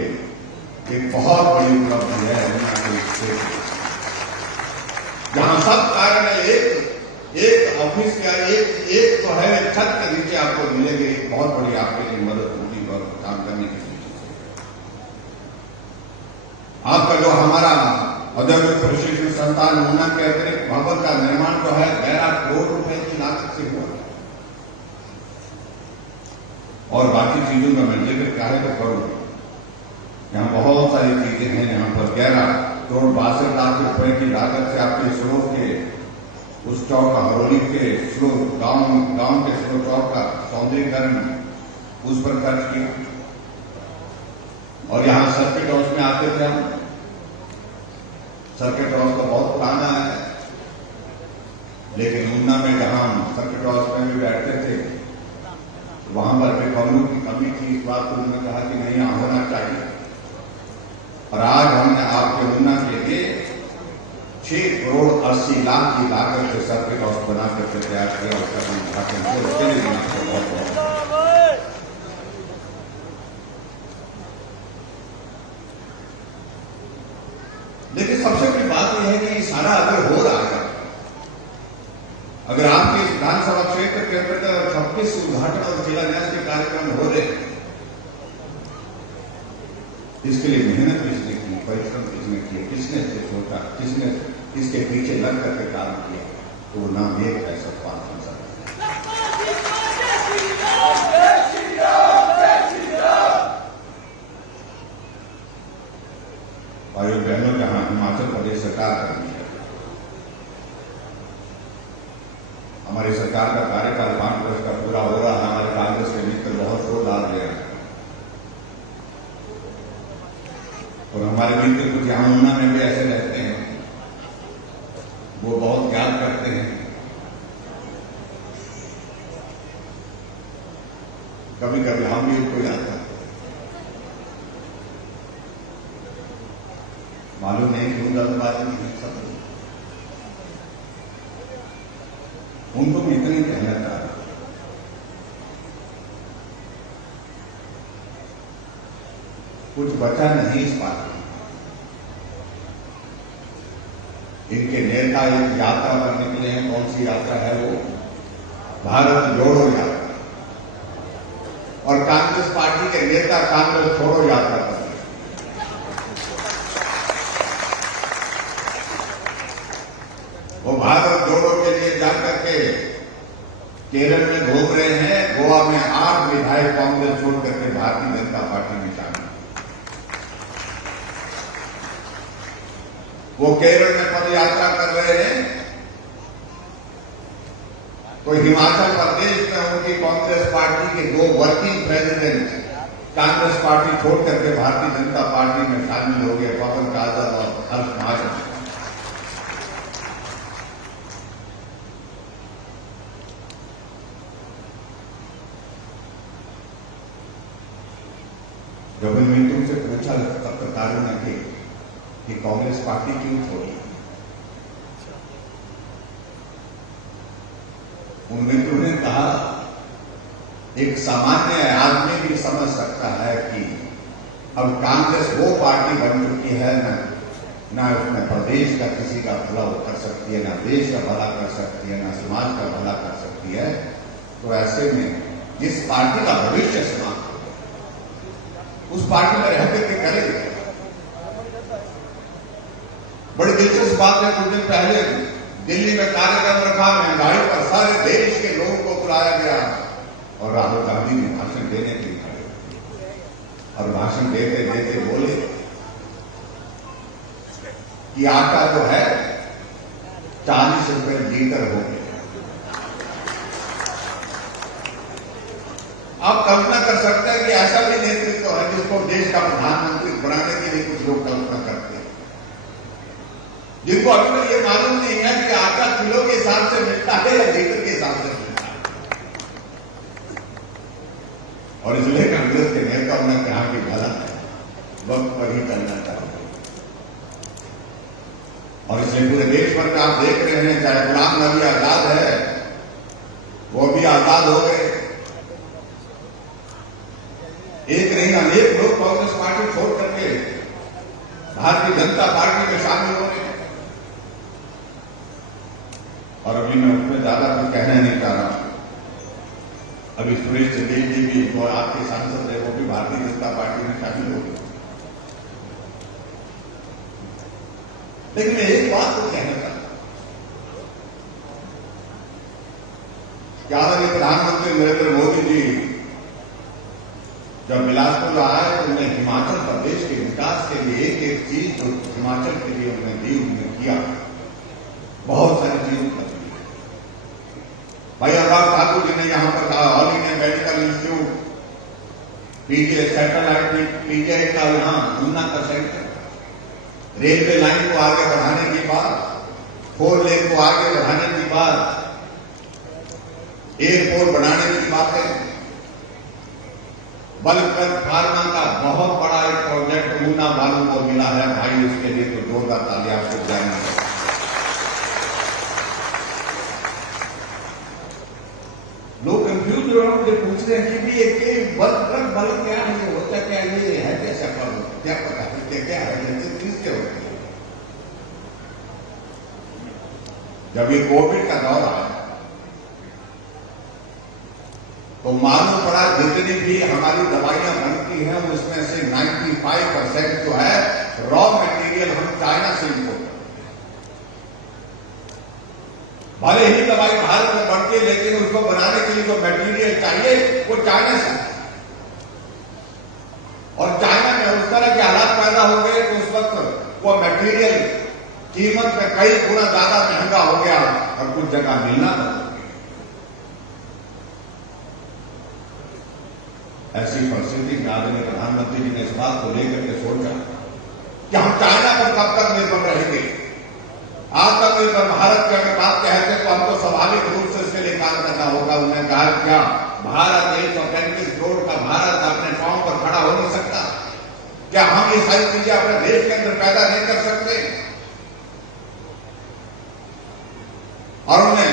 एक बहुत बड़ी उपलब्धि है ऊना के क्षेत्र, जहां सब कार्य एक ऑफिस का एक तो है छत के नीचे आपको मिलेगी, एक बहुत बड़ी आपके लिए मदद होगी और काम करने की आपका जो हमारा औद्योगिक प्रशिक्षण संस्थान ऊना के अतिरिक्त भवन का निर्माण जो है 11 करोड़ रुपए की लागत से हुआ, और बाकी चीजों का मैं जिक्र चाहे तो करूंगा। यहाँ बहुत सारी चीजें हैं, यहाँ पर 11 करोड़ 62 लाख रुपए की लागत से आपके स्लो के उस चौक का, हरोली के स्लो गांव के स्लो चौक का सौंदर्यीकरण उस पर खर्च किया, और यहाँ सर्किट हाउस में आते थे हम, सर्किट हाउस तो बहुत पुराना है, लेकिन ऊना में जहां हम सर्किट हाउस में भी बैठते थे वहां पर भी कमरों की कमी थी, इस बात को उन्होंने कहा कि नहीं यहाँ होना चाहिए, और आज हमने आपके ऊना के लिए 6 करोड़ 80 लाख की लागत से सर्किट हाउस बना करके तैयार किया, उसका उद्घाटन किया, उसके लिए भी आपको बहुत लेकिन सबसे बड़ी बात यह है कि ये सारा अगर हो रहा है, अगर आपके विधानसभा क्षेत्र के अंतर्गत 26 उद्घाटन और शिलान्यास के कार्यक्रम हो रहे, इसके लिए मेहनत किसने की, परिश्रम किसने किया, किसने इसे सोचा, किसने इसके पीछे लग करके काम किया, तो नाम एक है सतपाल सिंह साहब। भाइयों बहनों, जहां हिमाचल प्रदेश सरकार कर रही है, हमारी सरकार का कार्यकाल 5 वर्ष का पूरा हो रहा है, हमारे कांग्रेस के मित्र बहुत शोर डाल रहे हैं, और हमारे मित्र कुछ यहां ऊना में भी ऐसे रहते हैं, वो बहुत याद करते हैं, कभी कभी हम भी उनको याद करते हैं, मालूम नहीं क्यों जल्दबाजी में सब उनको भी इतनी कहना चाह रहा, कुछ बचा नहीं इस बात में। इनके नेता एक यात्रा पर निकले हैं, कौन सी यात्रा है वो? भारत जोड़ो यात्रा, और कांग्रेस पार्टी के नेता कांग्रेस छोड़ो यात्रा पर। वो भारत जोड़ो के लिए जाकर के केरल में घूम रहे हैं, गोवा में 8 विधायक कांग्रेस छोड़ करके भारतीय जनता पार्टी में शामिल। वो केरल में पदयात्रा कर रहे हैं, तो हिमाचल प्रदेश में उनकी कांग्रेस पार्टी के 2 वर्किंग प्रेसिडेंट कांग्रेस पार्टी छोड़ करके भारतीय जनता पार्टी में शामिल हो गए, पवन काजल और हर्ष महाजन। जब इन मित्रों से पूछा पत्रकारों ने कि कांग्रेस पार्टी क्यों छोड़ी, उन मित्रों ने कहा एक सामान्य आदमी भी समझ सकता है कि अब कांग्रेस वो पार्टी बन चुकी है ना उसमें प्रदेश का किसी का भला कर सकती है, ना देश का भला कर सकती है, ना समाज का भला कर सकती है। तो ऐसे में जिस पार्टी का भविष्य समाप्त हो उस पार्टी में रहकर के करेंगे। बड़ी दिलचस्प बात है, कुछ दिन पहले दिल्ली में कार्यक्रम रखा, महंगाई पर सारे देश के लोगों को बुलाया गया और राहुल गांधी ने भाषण देने के लिए खड़े और भाषण देते देते बोले कि आटा जो है 40 रुपए लीटर हो गया। आप कल्पना कर सकते हैं कि ऐसा भी नेतृत्व है जिसको देश का प्रधानमंत्री बनाने के लिए कुछ लोग कल्पना करते हैं, जिनको अभी तक ये मालूम नहीं है कि आटा किलो के हिसाब से मिलता है या लीटर के हिसाब से मिलता है। और इसलिए कांग्रेस के नेताओं ने कहा कि गलत है, वक्त पर ही करना चाहिए। और इसलिए पूरे देश भर में आप देख रहे हैं, चाहे गुलाम नबी आजाद है वो भी आजाद हो गए। एक नहीं अनेक लोग कांग्रेस पार्टी छोड़ करके भारतीय जनता पार्टी में शामिल हो गए। और अभी मैं उसमें ज्यादा कुछ कहना नहीं चाह रहा हूं। अभी सुरेश चंदेल जी भी जो आपके सांसद है वो भी भारतीय जनता पार्टी में शामिल हो गए। लेकिन मैं एक बात तो कहना चाहता हूं कि आदरणीय प्रधानमंत्री नरेंद्र मोदी जी जब बिलासपुर आए तो उन्हें हिमाचल प्रदेश के विकास के लिए एक एक चीज जो हिमाचल के लिए उन्होंने दी, उन्होंने किया। बहुत सारी चीजों कर दी। भाई अनुराग ठाकुर जी ने यहां पर कहा all India medical institute, PGI satellite PGI का यहां ऊना का सेंटर, रेलवे लाइन को आगे बढ़ाने की बात, 4 लेन को आगे बढ़ाने की बात, एयरपोर्ट बनाने की बातें। बल्क फार्मा का बहुत बड़ा एक प्रोजेक्ट ऊना वालों को मिला है भाई, उसके लिए तो जोरदार तालियां आपको बजाना है। लोग कंफ्यूज हो रहे हैं, पूछ रहे हैं कि ये बल्क क्या है, होता क्या ये है, कैसा फल क्या पता है क्या है, किसके होते हैं। जब ये कोविड का दौर आया तो मालूम पड़ा जितनी भी हमारी दवाइयां बनती हैं उसमें से 95% जो है रॉ मटेरियल हम चाइना से इम्पोर्ट करते हैं। भले ही दवाई भारत में बनती है लेकिन उसको बनाने के लिए जो मटेरियल चाहिए वो चाइना से। और चाइना में उस तरह के हालात पैदा हो गए तो उस वक्त वो मटेरियल कीमत में कई गुना ज्यादा महंगा हो गया और कुछ जगह मिलना था। ऐसी परिस्थिति में आदरणीय प्रधानमंत्री जी ने इस बात को लेकर के सोचा कि हम चाइना पर कब तक निर्भर रहेंगे। आत्मनिर्भर भारत की अगर बात कहते तो हमको स्वाभाविक रूप से इसके लिए काम करना होगा। उन्होंने कहा क्या भारत 135 करोड़ का भारत अपने पांव पर खड़ा हो नहीं सकता? क्या हम ये सारी चीजें अपने देश के अंदर पैदा नहीं कर सकते? और उन्हें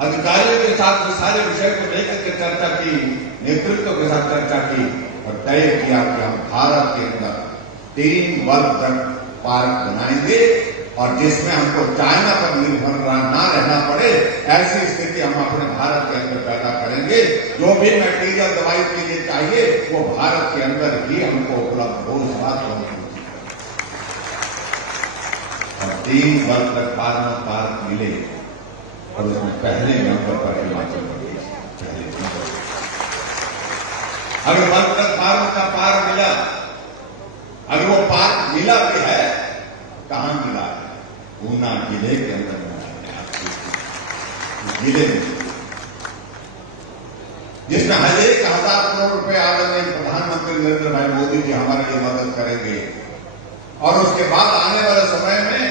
अधिकारियों के साथ सारे विषय को लेकर के चर्चा की, नेतृत्व के साथ चर्चा की और तय किया कि हम भारत के अंदर 3 वर्ग तक पार्क बनाएंगे और जिसमें हमको चाइना पर निर्भर ना रहना पड़े ऐसी स्थिति हम अपने भारत के अंदर पैदा करेंगे। जो भी मटेरियल दवाई के लिए चाहिए वो भारत के अंदर ही हमको उपलब्ध हो। इस बात को और 3 वर्ग तक पार्क मिले और उसमें पहले नंबर पर हिमाचल प्रदेश पहले नंबर। अगर वर्ग तक का पार्क मिला, अगर वो पार्क मिला भी है, कहां मिला है? ऊना जिले के अंदर मिला है, जिले में, जिसमें 1,000 करोड़ रुपए आदरणीय प्रधानमंत्री नरेंद्र भाई मोदी जी हमारे लिए मदद करेंगे। और उसके बाद आने वाले समय में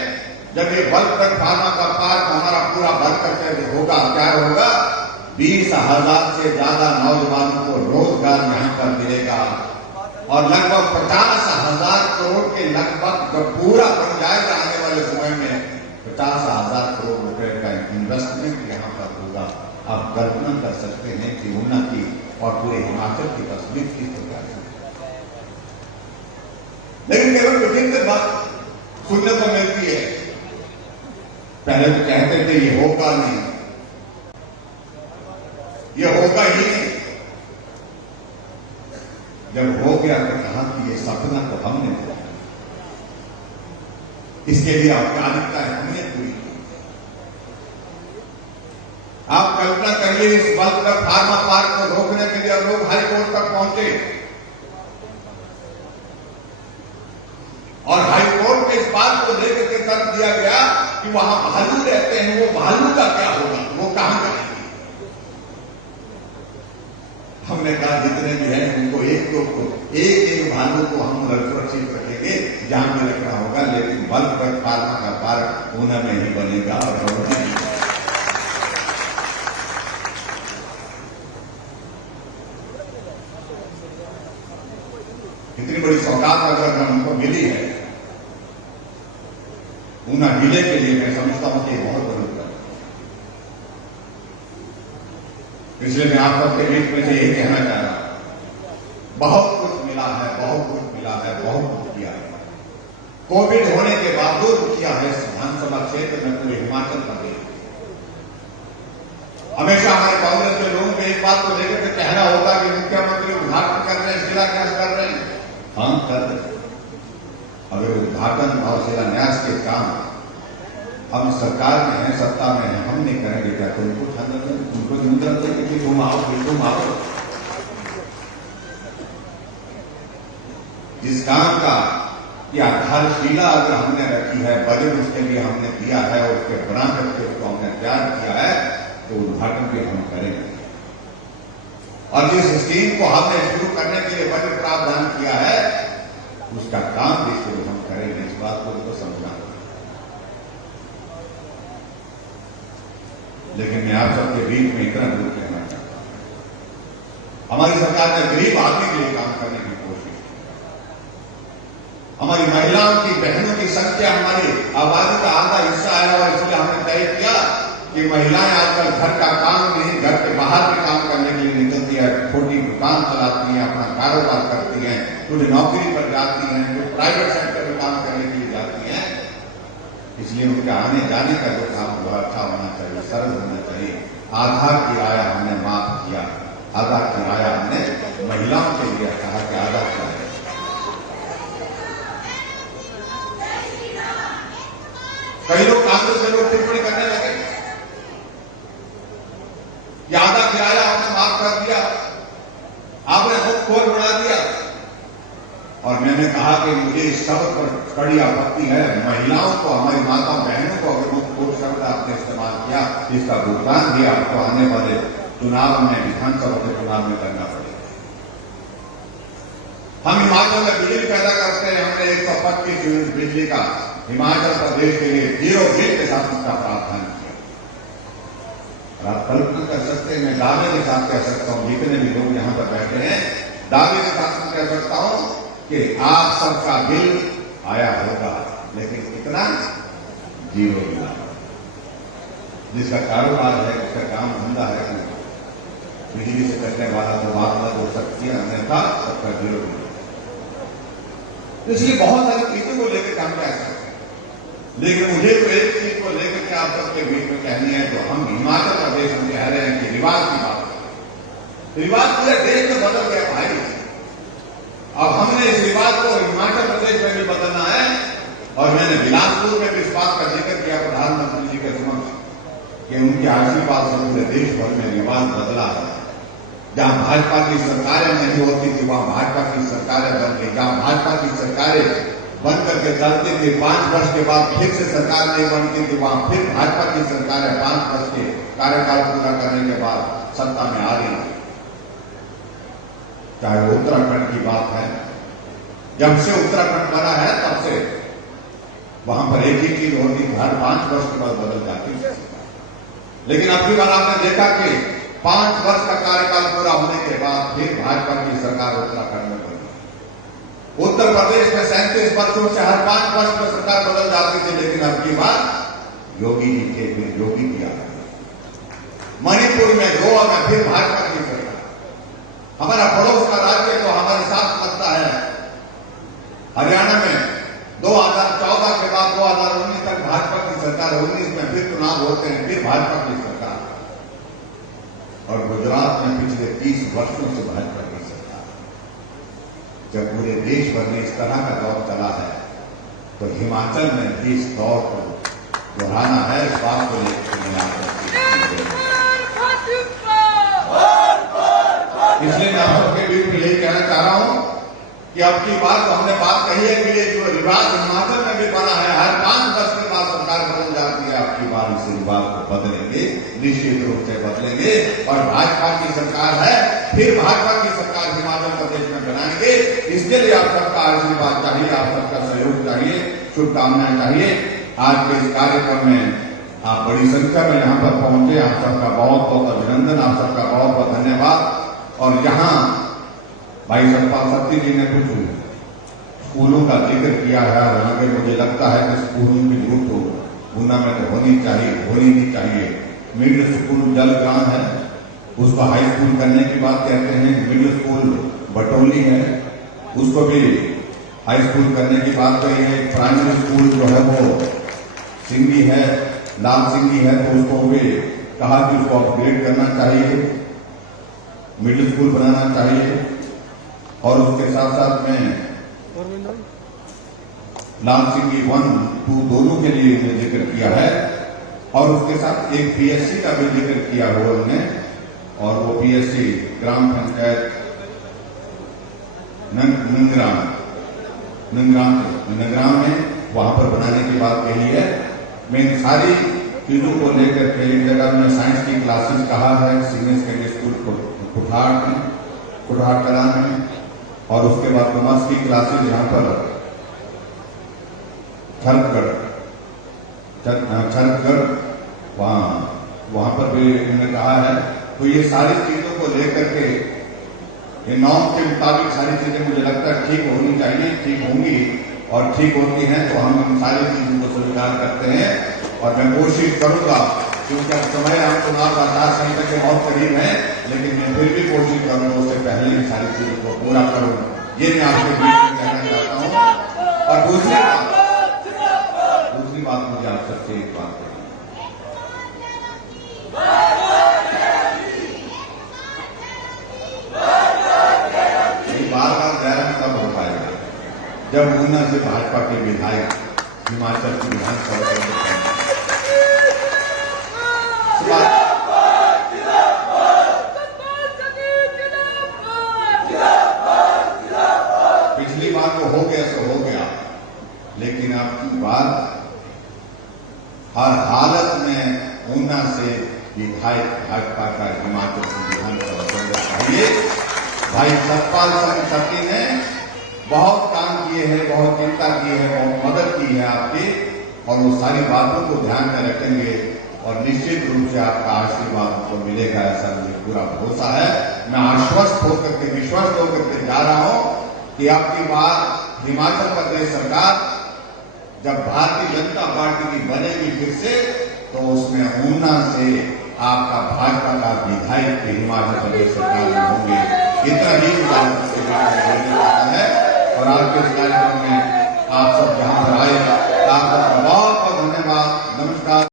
जब ये बल्क फार्मा का पार्क हमारा पूरा भर करके होगा, क्या होगा? 20,000 से ज्यादा नौजवानों को रोजगार यहां पर मिलेगा और लगभग 50,000 करोड़ के लगभग जब पूरा बन जाएगा आने वाले समय में 50,000 करोड़ रुपए का इन्वेस्टमेंट यहां पर होगा। आप कल्पना कर सकते हैं कि ऊना की और पूरे हिमाचल की तस्वीर किस प्रकार है। लेकिन केवल विचित्र बात सुनने को मिलती है। पहले तो कहते थे ये होगा नहीं, ये होगा ही नहीं। जब हो गया तो कहा कि ये सपना तो हमने देखा, इसके लिए औपचारिकता हमने पूरी की। आप कल्पना करिए इस बल पर फार्मा पार्क को रोकने के लिए लोग हाई कोर्ट तक पहुंचे और हाई कोर्ट में इस बात को लेकर के तर्क दिया गया कि वहां भालू रहते हैं, वो भालू का क्या होगा, वो कहां जाएंगे। हमने कहा जितने भी हैं उनको एक भालू को हम सुरक्षित रखेंगे, जान में रखना होगा, लेकिन बल पर फार्मा का पार्क ऊना में ही बनेगा। और इतनी बड़ी सौगात अगर हमको मिली है ऊना जिले के लिए, मैं समझता हूं कि बहुत बड़ी बात। इसलिए मैं आप सबके बीच में से यही कहना चाह रहा हूं, बहुत कुछ मिला है, बहुत कुछ मिला है, बहुत कुछ किया है। कोविड होने के बावजूद किया है विधानसभा क्षेत्र में, पूरे हिमाचल प्रदेश। हमेशा हमारे कांग्रेस के लोगों को एक बात को लेकर के कहना होगा कि मुख्यमंत्री उद्घाटन कर रहे हैं, शिलान्यास कर रहे हैं। हम कर रहे हैं। अगर उद्घाटन और शिलान्यास के काम हम सरकार में हैं, सत्ता में हैं, हम नहीं करेंगे क्या? तो उनको निमंत्रण देंगे कि तुम आओ, तुम आओ। जिस काम का की आधारशिला अगर हमने रखी है, बजट उसके लिए हमने दिया है, उसके बना करके उसको हमने तैयार किया है, तो उद्घाटन भी हम करेंगे। और जिस स्कीम को हमने शुरू करने के लिए बजट प्रावधान किया है, उसका काम भी शुरू हम करेंगे। इस बात को तो समझना। लेकिन मैं आप सबके बीच में इतना दूर कहना चाहता हूं, हमारी सरकार ने गरीब आदमी के लिए काम करने की कोशिश की। हमारी महिलाओं की, बहनों की संख्या हमारी आबादी का आधा हिस्सा है, और इसलिए हमने तय किया कि महिलाएं आजकल घर का काम नहीं, घर के बाहर के काम करने के लिए निकलती है, छोटी दुकान चलाती हैं, अपना कारोबार करती हैं, कुछ नौकरी पर जाती हैं, कुछ प्राइवेट सेक्टर में काम करने के लिए जाती हैं। इसलिए उनके आने जाने का जो काम हुआ अच्छा होना चाहिए, सरल होना चाहिए। आधा किराया हमने माफ किया, आधा किराया हमने महिलाओं के लिए कहा कि आधा किराया। कई लोग कांग्रेस के लोग टिप्पणी करने लगे, आधा किराया आपने माफ कर दिया, आपने खुद खोल बढ़ा दिया। और मैंने कहा कि मुझे इस शब्द पर कड़ी आपत्ति है। महिलाओं को, हमारी माताओं बहनों को अगर वो कोई शब्द आपने इस्तेमाल किया, इसका भुगतान भी आपको आने वाले चुनाव में, विधानसभा के चुनाव में करना पड़ेगा। हम हिमाचल में बिजली पैदा करते हैं, हमने 125 यूनिट बिजली का हिमाचल प्रदेश के लिए 0 बिल के साथ इसका प्रावधान किया। और आप कल्पना कर सकते हैं, मैं दावे के साथ कह सकता हूं, जितने भी लोग यहां पर बैठे हैं, दावे के साथ कह सकता हूं कि आप सबका बिल आया होगा, लेकिन कितना? 0 बिल। जिसका कारोबार है, जिसका काम धंधा है, बिजली से करने वाला तो बात अलग हो सकती है, अन्यथा सबका 0 बिल। इसलिए बहुत सारी चीजों को लेकर हम कह सकते हैं, लेकिन मुझे तो एक चीज को लेकर के आप सबके बीच में कहनी है। तो हम हिमाचल प्रदेश में कह रहे हैं कि रिवाज की बात करें। रिवाज पूरे देश में बदल गया भाई। अब हमने इस रिवाज को हिमाचल प्रदेश में भी बदलना है। और मैंने बिलासपुर में भी इस बात का जिक्र किया प्रधानमंत्री जी के समक्ष कि उनके आशीर्वाद से पूरे देश भर में रिवाज बदला है। जहां भाजपा की सरकारें नहीं होती थी, वहां भाजपा की सरकारें बन गई। जहां भाजपा की सरकारें बन करके चलती थी, 5 वर्ष के बाद फिर से सरकार नहीं बनती थी, वहां फिर भाजपा की सरकारें 5 वर्ष के कार्यकाल पूरा करने के बाद सत्ता में आ रही। चाहे वो उत्तराखंड की बात है, जब से उत्तराखंड बना है तब से वहां पर एक ही चीज होती थी, हर 5 वर्ष के बाद बदल जाती थी। लेकिन अब की बार आपने देखा कि 5 वर्ष का कार्यकाल पूरा होने के बाद फिर भाजपा की सरकार उत्तराखंड में बनी। उत्तर प्रदेश में 37 वर्षों से हर 5 वर्ष में सरकार बदल जाती थी, लेकिन अब की बार योगी जी के फिर योगी किया। मणिपुर में, गोवा में फिर भाजपा की सरकार। हमारा पड़ोस का राज्य तो हमारे साथ लगता है। हरियाणा में 2014 के बाद 2019 तक भाजपा की सरकार, 19 में फिर चुनाव होते हैं, फिर भाजपा की सरकार। और गुजरात में पिछले 30 वर्षों से भाजपा की सरकार। जब पूरे देश भर में इस तरह का दौर चला है, तो हिमाचल में भी इस दौर को दोहराना है। इस बात को लेकर इसलिए मैं आप सबके बीच में यही कहना चाह रहा हूं कि अब की बात तो हमने बात कही है कि ये जो रिवाज हिमाचल में भी बना है, हर 5 वर्ष के बाद सरकार बदल जाती है। आपकी बार इस रिवाज को बदलेंगे, निश्चित रूप से बदलेंगे। और भाजपा की सरकार है, फिर भाजपा की सरकार हिमाचल प्रदेश में बनाएंगे। इसके लिए आप सबका आशीर्वाद चाहिए, आप सबका सहयोग चाहिए, शुभकामनाएं चाहिए। आज के इस कार्यक्रम में आप बड़ी संख्या में यहाँ पर पहुंचे, आप सबका बहुत बहुत अभिनंदन, आप सबका बहुत बहुत धन्यवाद। और यहाँ भाई सतपाल सत्ती जी ने कुछ स्कूलों का जिक्र किया है, और यहाँ पे मुझे लगता है कि स्कूलों की जरूरत तो ऊना में तो होनी चाहिए, होनी नहीं चाहिए। मिडिल स्कूल जलग्राम है, उसको हाई स्कूल करने की बात कहते हैं। मिडिल स्कूल बटोली है, उसको भी हाई स्कूल करने की बात कही है। प्राइमरी स्कूल जो है वो सिंगी है, लाल सिंगी है, तो उसको भी कहा कि उसको अपग्रेड करना चाहिए, मिडिल स्कूल बनाना चाहिए। और उसके साथ साथ में लाल सिंगी 1, 2 दोनों के लिए उन्हें जिक्र किया है। और उसके साथ एक पीएससी का भी जिक्र किया हुआ उन्होंने, और वो पीएससी ग्राम पंचायत नंगराम में वहां पर बनाने की बात कही है। मैं इन सारी चीजों को लेकर के एक जगह में साइंस की क्लासेस कहा है, सीनियर सेकेंडरी स्कूल कुठार कला में, और उसके बाद कॉमर्स की क्लासेस यहाँ पर छत्तीसगढ़ वहां पर भी उन्होंने कहा है। तो ये सारी चीजों को लेकर के, ये नॉर्म के मुताबिक सारी चीजें मुझे लगता है ठीक होनी चाहिए, ठीक होंगी, और ठीक होती हैं तो हम इन सारी चीजों को स्वीकार करते हैं। और मैं कोशिश करूंगा, क्योंकि अब समय हम चुनाव आचार संहिता के बहुत करीब है, लेकिन मैं फिर भी कोशिश करूंगा उससे पहले इन सारी चीजों को पूरा करूँ। ये मैं आपके बीच में कहना चाहता हूँ। और दूसरी बात मुझे आप सबसे एक बात करनी, बार गैरम तब हो पाएगा जब ऊना से भाजपा के विधायक हिमाचल की विधानसभा पिछली बार तो हो गया सो हो गया, लेकिन आपकी बात हर हालत में ऊना से विधायक भाजपा का हिमाचल की विधानसभा बनना चाहिए। भाई सतपाल सिंह सत्ती ने बहुत काम किए हैं, बहुत चिंता की है, बहुत मदद की है आपकी, और वो सारी बातों को ध्यान में रखेंगे और निश्चित रूप से आपका आशीर्वाद उनको मिलेगा, ऐसा मुझे पूरा भरोसा है। मैं आश्वस्त होकर के, विश्वस्त होकर के जा रहा हूं कि आपकी बात हिमाचल प्रदेश सरकार जब भारतीय जनता पार्टी की बनेगी फिर से, तो उसमें ऊना से आपका भाजपा का विधायक भी हिमाचल प्रदेश सरकार में होंगे। इतना ही है। और आज के इस कार्यक्रम में